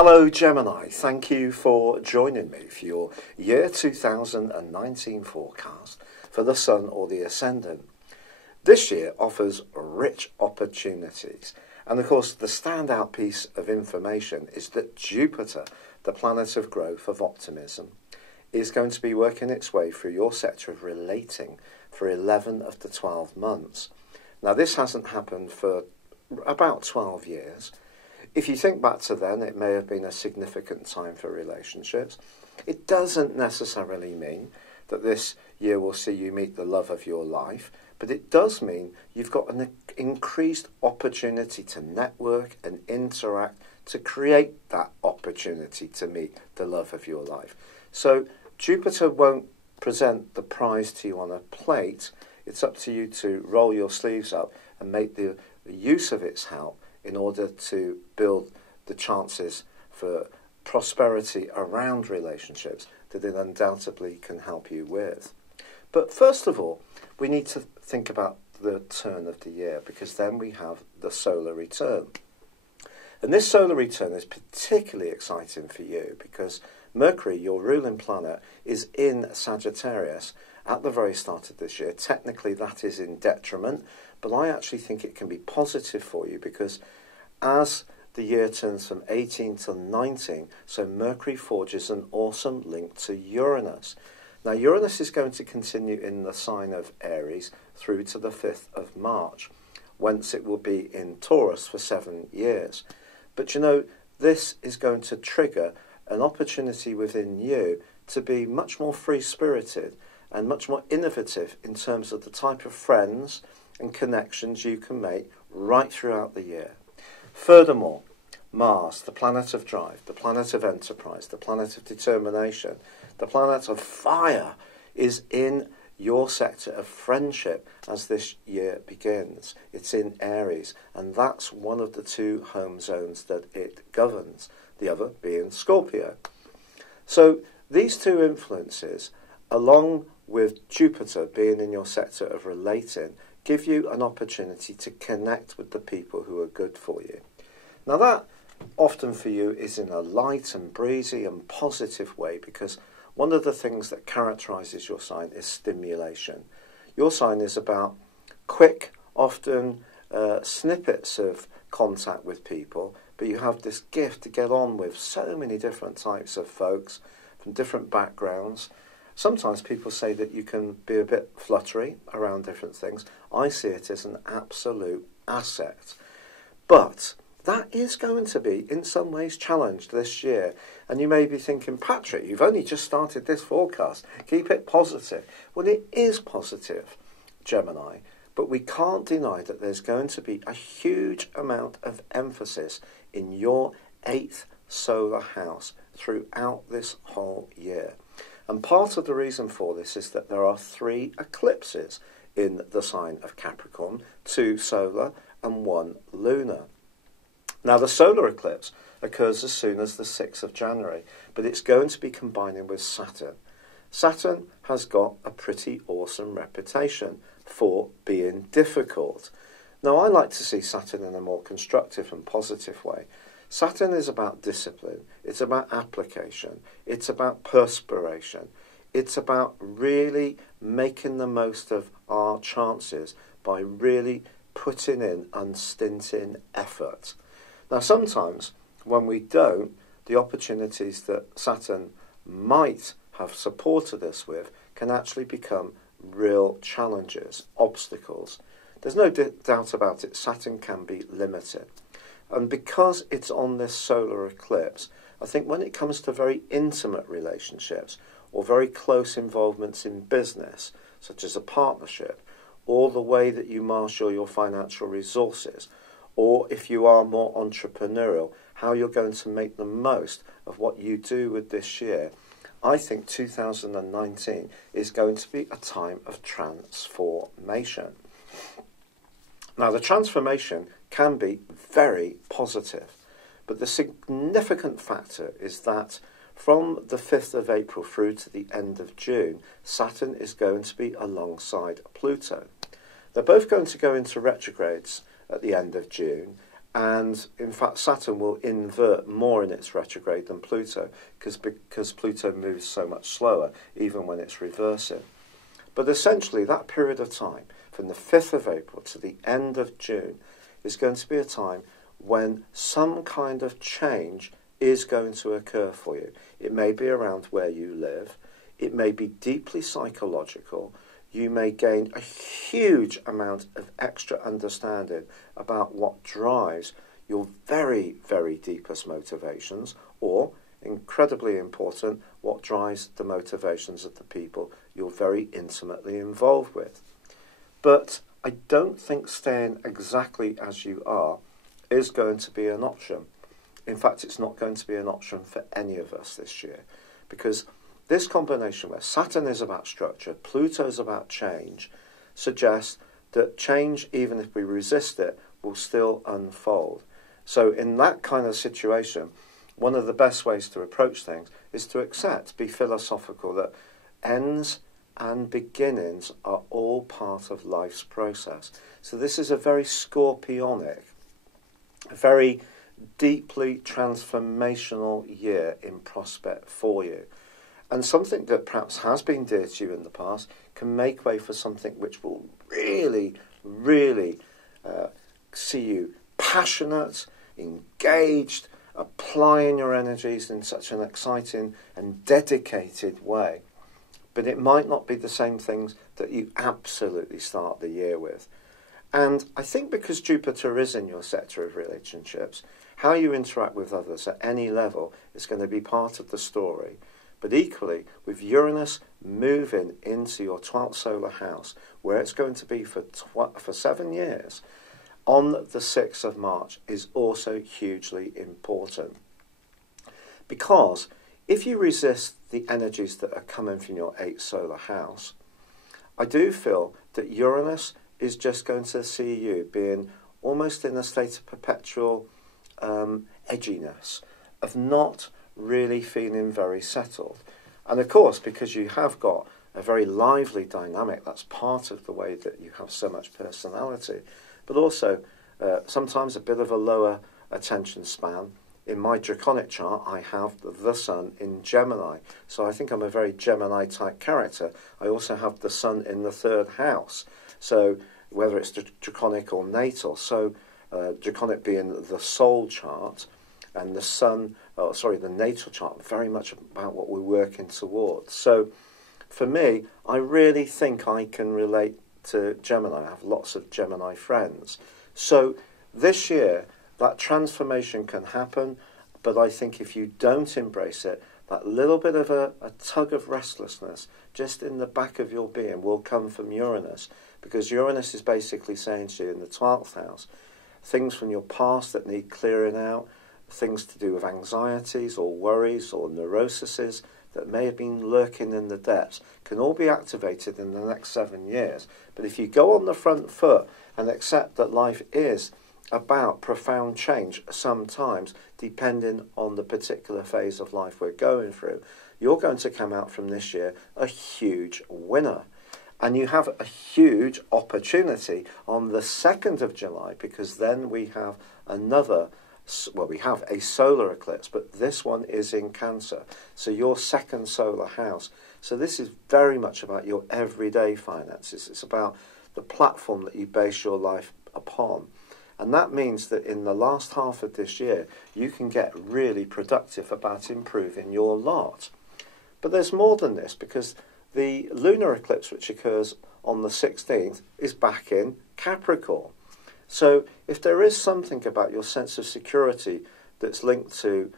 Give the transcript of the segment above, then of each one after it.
Hello Gemini, thank you for joining me for your year 2019 forecast for the Sun or the Ascendant. This year offers rich opportunities, and of course the standout piece of information is that Jupiter, the planet of growth, of optimism, is going to be working its way through your sector of relating for 11 of the 12 months. Now this hasn't happened for about 12 years. If you think back to then, it may have been a significant time for relationships. It doesn't necessarily mean that this year will see you meet the love of your life, but it does mean you've got an increased opportunity to network and interact to create that opportunity to meet the love of your life. So Jupiter won't present the prize to you on a plate. It's up to you to roll your sleeves up and make the use of its help in order to build the chances for prosperity around relationships that it undoubtedly can help you with. But first of all, we need to think about the turn of the year, because then we have the solar return. And this solar return is particularly exciting for you because Mercury, your ruling planet, is in Sagittarius at the very start of this year. Technically that is in detriment, but I actually think it can be positive for you because as the year turns from 18 to 19, so Mercury forges an awesome link to Uranus. Now Uranus is going to continue in the sign of Aries through to the 5th of March, whence it will be in Taurus for 7 years. But you know, this is going to trigger an opportunity within you to be much more free-spirited and much more innovative in terms of the type of friends and connections you can make right throughout the year. Furthermore, Mars, the planet of drive, the planet of enterprise, the planet of determination, the planet of fire, is in your sector of friendship as this year begins. It's in Aries, and that's one of the 2 home zones that it governs, the other being Scorpio. So these 2 influences, along with Jupiter being in your sector of relating, give you an opportunity to connect with the people who are good for you. Now that often for you is in a light and breezy and positive way, because one of the things that characterizes your sign is stimulation. Your sign is about quick, often snippets of contact with people, but you have this gift to get on with so many different types of folks from different backgrounds. Sometimes people say that you can be a bit fluttery around different things. I see it as an absolute asset. But that is going to be, in some ways, challenged this year. And you may be thinking, Patrick, you've only just started this forecast. Keep it positive. Well, it is positive, Gemini. But we can't deny that there's going to be a huge amount of emphasis in your 8th solar house throughout this whole year. And part of the reason for this is that there are 3 eclipses in the sign of Capricorn, 2 solar and 1 lunar. Now the solar eclipse occurs as soon as the 6th of January, but it's going to be combining with Saturn. Saturn has got a pretty awesome reputation for being difficult. Now I like to see Saturn in a more constructive and positive way. Saturn is about discipline, it's about application, it's about perspiration, it's about really making the most of our chances by really putting in unstinting effort. Now sometimes when we don't, the opportunities that Saturn might have supported us with can actually become real challenges, obstacles. There's no doubt about it, Saturn can be limited. And because it's on this solar eclipse, I think when it comes to very intimate relationships or very close involvements in business, such as a partnership, or the way that you marshal your financial resources, or if you are more entrepreneurial, how you're going to make the most of what you do with this year, I think 2019 is going to be a time of transformation. Now, the transformation can be very positive, but the significant factor is that from the 5th of April through to the end of June, Saturn is going to be alongside Pluto. They're both going to go into retrogrades at the end of June, And in fact, Saturn will invert more in its retrograde than Pluto, because Pluto moves so much slower, even when it's reversing. But essentially, that period of time, from the 5th of April to the end of June, is going to be a time when some kind of change is going to occur for you. It may be around where you live. It may be deeply psychological. You may gain a huge amount of extra understanding about what drives your very, very deepest motivations, or, incredibly important, what drives the motivations of the people you're very intimately involved with. But I don't think staying exactly as you are is going to be an option. In fact, it's not going to be an option for any of us this year, because this combination where Saturn is about structure, Pluto is about change, suggests that change, even if we resist it, will still unfold. So in that kind of situation, one of the best ways to approach things is to accept, be philosophical, that ends and beginnings are all part of life's process. So this is a very scorpionic, very deeply transformational year in prospect for you. And something that perhaps has been dear to you in the past can make way for something which will really, really see you passionate, engaged, applying your energies in such an exciting and dedicated way. But it might not be the same things that you absolutely start the year with. And I think because Jupiter is in your sector of relationships, how you interact with others at any level is going to be part of the story. But equally, with Uranus moving into your 12th solar house, where it's going to be for 7 years, on the 6th of March is also hugely important. Because if you resist the energies that are coming from your 8th solar house, I do feel that Uranus is just going to see you being almost in a state of perpetual edginess, of not really feeling very settled. And of course, because you have got a very lively dynamic, that's part of the way that you have so much personality, but also sometimes a bit of a lower attention span. In my draconic chart, I have the Sun in Gemini, so I think I'm a very Gemini-type character. I also have the Sun in the 3rd house, so whether it's draconic or natal, so draconic being the soul chart, and the Sun, the natal chart, very much about what we're working towards. So for me, I really think I can relate to Gemini. I have lots of Gemini friends. So this year, that transformation can happen, but I think if you don't embrace it, that little bit of a tug of restlessness just in the back of your being will come from Uranus, because Uranus is basically saying to you in the 12th house, things from your past that need clearing out, things to do with anxieties or worries or neuroses that may have been lurking in the depths can all be activated in the next 7 years. But if you go on the front foot and accept that life is about profound change sometimes, depending on the particular phase of life we're going through, you're going to come out from this year a huge winner. And you have a huge opportunity on the 2nd of July, because then we have we have a solar eclipse, but this one is in Cancer, so your 2nd solar house. So this is very much about your everyday finances. It's about the platform that you base your life upon. And that means that in the last half of this year, you can get really productive about improving your lot. But there's more than this, because the lunar eclipse, which occurs on the 16th, is back in Capricorn. So if there is something about your sense of security that's linked to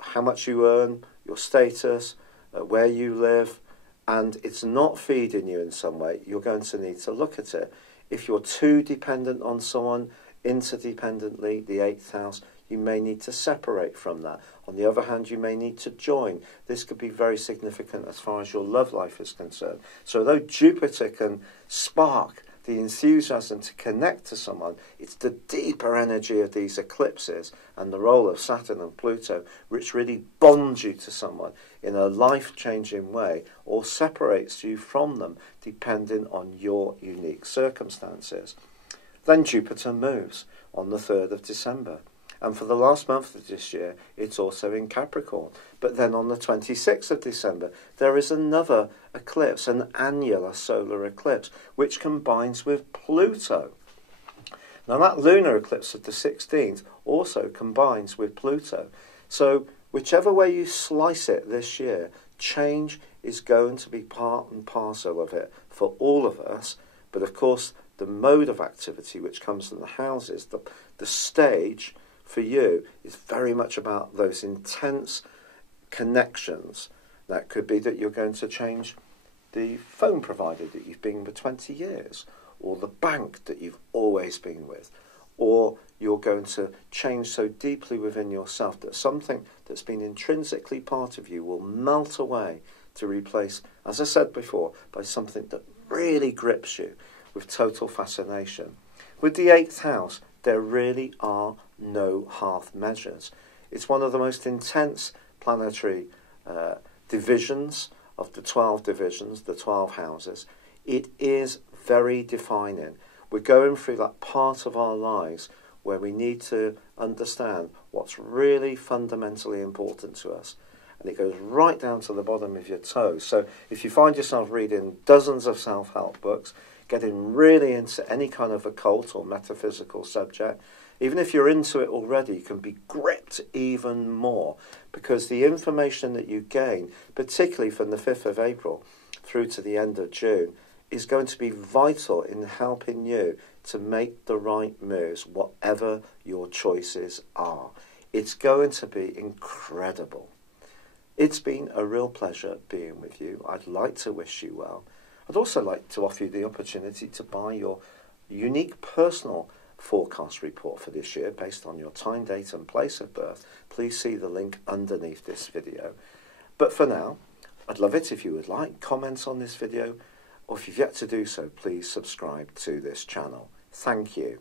how much you earn, your status, where you live, and it's not feeding you in some way, you're going to need to look at it. If you're too dependent on someone, interdependently, the 8th house, you may need to separate from that. On the other hand, you may need to join. This could be very significant as far as your love life is concerned. So although Jupiter can spark the enthusiasm to connect to someone, it's the deeper energy of these eclipses and the role of Saturn and Pluto which really bonds you to someone in a life-changing way, or separates you from them depending on your unique circumstances. Then Jupiter moves on the 3rd of December. And for the last month of this year, it's also in Capricorn. But then on the 26th of December, there is another eclipse, an annular solar eclipse, which combines with Pluto. Now that lunar eclipse of the 16th also combines with Pluto. So whichever way you slice it this year, change is going to be part and parcel of it for all of us. But of course, the mode of activity which comes from the houses, the stage for you is very much about those intense connections. That could be that you're going to change the phone provider that you've been with 20 years, or the bank that you've always been with, or you're going to change so deeply within yourself that something that's been intrinsically part of you will melt away to replace, as I said before, by something that really grips you with total fascination. With the 8th house, there really are no half measures. It's one of the most intense planetary divisions of the 12 divisions, the 12 houses. It is very defining. We're going through that part of our lives where we need to understand what's really fundamentally important to us. And it goes right down to the bottom of your toes. So if you find yourself reading dozens of self-help books, getting really into any kind of occult or metaphysical subject, even if you're into it already, you can be gripped even more, because the information that you gain, particularly from the 5th of April through to the end of June, is going to be vital in helping you to make the right moves, whatever your choices are. It's going to be incredible. It's been a real pleasure being with you. I'd like to wish you well. I'd also like to offer you the opportunity to buy your unique personal forecast report for this year based on your time, date and place of birth. Please see the link underneath this video. But for now, I'd love it if you would like, comment on this video, or if you've yet to do so, please subscribe to this channel. Thank you.